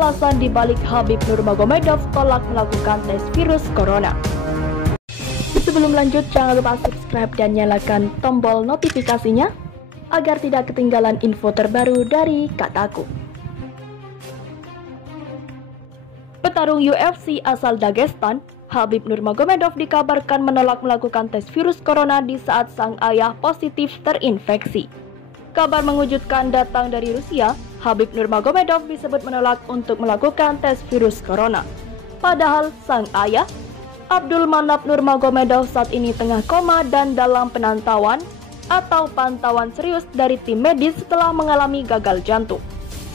alasan dibalik Khabib Nurmagomedov tolak melakukan tes virus corona. Sebelum lanjut, jangan lupa subscribe dan nyalakan tombol notifikasinya agar tidak ketinggalan info terbaru dari Kataku. Petarung UFC asal Dagestan, Khabib Nurmagomedov dikabarkan menolak melakukan tes virus corona di saat sang ayah positif terinfeksi. Kabar mengejutkan datang dari Rusia. Khabib Nurmagomedov disebut menolak untuk melakukan tes virus corona. Padahal sang ayah, Abdulmanap Nurmagomedov, saat ini tengah koma dan dalam pantauan serius dari tim medis setelah mengalami gagal jantung.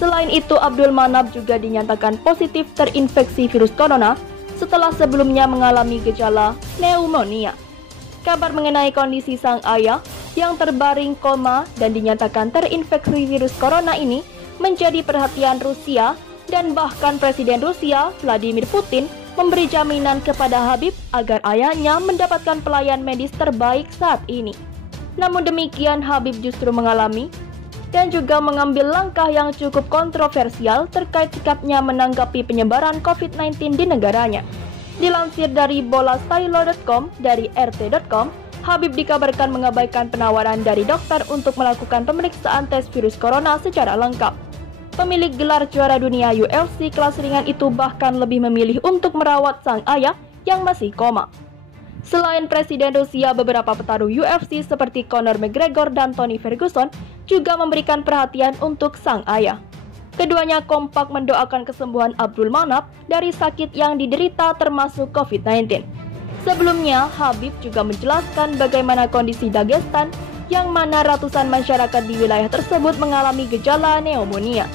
Selain itu, Abdulmanap juga dinyatakan positif terinfeksi virus corona setelah sebelumnya mengalami gejala pneumonia. Kabar mengenai kondisi sang ayah yang terbaring koma dan dinyatakan terinfeksi virus corona ini menjadi perhatian Rusia, dan bahkan Presiden Rusia Vladimir Putin memberi jaminan kepada Khabib agar ayahnya mendapatkan pelayanan medis terbaik saat ini. Namun demikian, Khabib justru mengalami dan juga mengambil langkah yang cukup kontroversial terkait sikapnya menanggapi penyebaran COVID-19 di negaranya. Dilansir dari bolastylo.com dari rt.com, Khabib dikabarkan mengabaikan penawaran dari dokter untuk melakukan pemeriksaan tes virus corona secara lengkap. Pemilik gelar juara dunia UFC kelas ringan itu bahkan lebih memilih untuk merawat sang ayah yang masih koma. Selain Presiden Rusia, beberapa petarung UFC seperti Conor McGregor dan Tony Ferguson juga memberikan perhatian untuk sang ayah. Keduanya kompak mendoakan kesembuhan Abdulmanap dari sakit yang diderita termasuk COVID-19. Sebelumnya, Khabib juga menjelaskan bagaimana kondisi Dagestan yang mana ratusan masyarakat di wilayah tersebut mengalami gejala pneumonia.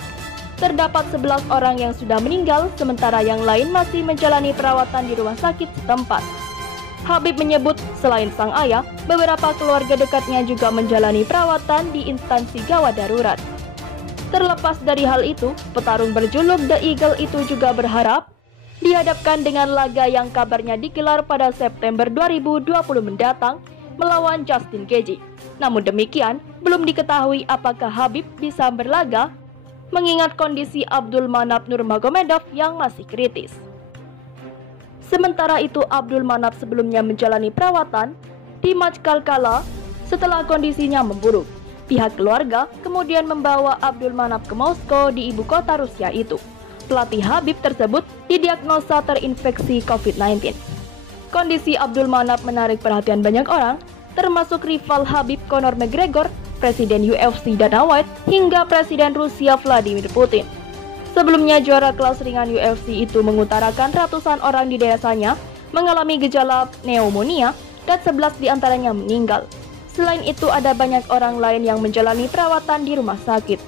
Terdapat 11 orang yang sudah meninggal, sementara yang lain masih menjalani perawatan di rumah sakit setempat. Khabib menyebut selain sang ayah, beberapa keluarga dekatnya juga menjalani perawatan di instansi gawat darurat. Terlepas dari hal itu, petarung berjuluk The Eagle itu juga berharap dihadapkan dengan laga yang kabarnya digelar pada September 2020 mendatang melawan Justin Gaethje. Namun demikian, belum diketahui apakah Khabib bisa berlaga mengingat kondisi Abdulmanap Nurmagomedov yang masih kritis. Sementara itu, Abdulmanap sebelumnya menjalani perawatan di Makhachkala setelah kondisinya memburuk. Pihak keluarga kemudian membawa Abdulmanap ke Moskow di ibu kota Rusia itu. Pelatih Khabib tersebut didiagnosa terinfeksi COVID-19. Kondisi Abdulmanap menarik perhatian banyak orang, termasuk rival Khabib Conor McGregor, Presiden UFC Dana White, hingga Presiden Rusia Vladimir Putin. Sebelumnya, juara kelas ringan UFC itu mengutarakan ratusan orang di desanya mengalami gejala pneumonia dan 11 diantaranya meninggal. Selain itu, ada banyak orang lain yang menjalani perawatan di rumah sakit.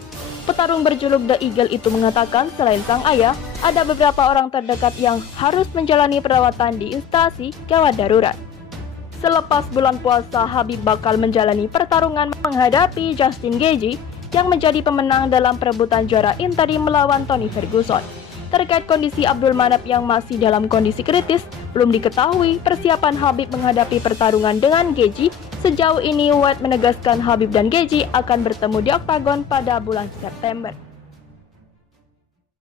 Petarung berjuluk The Eagle itu mengatakan selain sang ayah, ada beberapa orang terdekat yang harus menjalani perawatan di instansi gawat darurat. Selepas bulan puasa, Khabib bakal menjalani pertarungan menghadapi Justin Gaethje yang menjadi pemenang dalam perebutan juara interim melawan Tony Ferguson. Terkait kondisi Abdulmanap yang masih dalam kondisi kritis, belum diketahui persiapan Khabib menghadapi pertarungan dengan Gaethje. Sejauh ini, White menegaskan Khabib dan Gaethje akan bertemu di oktagon pada bulan September.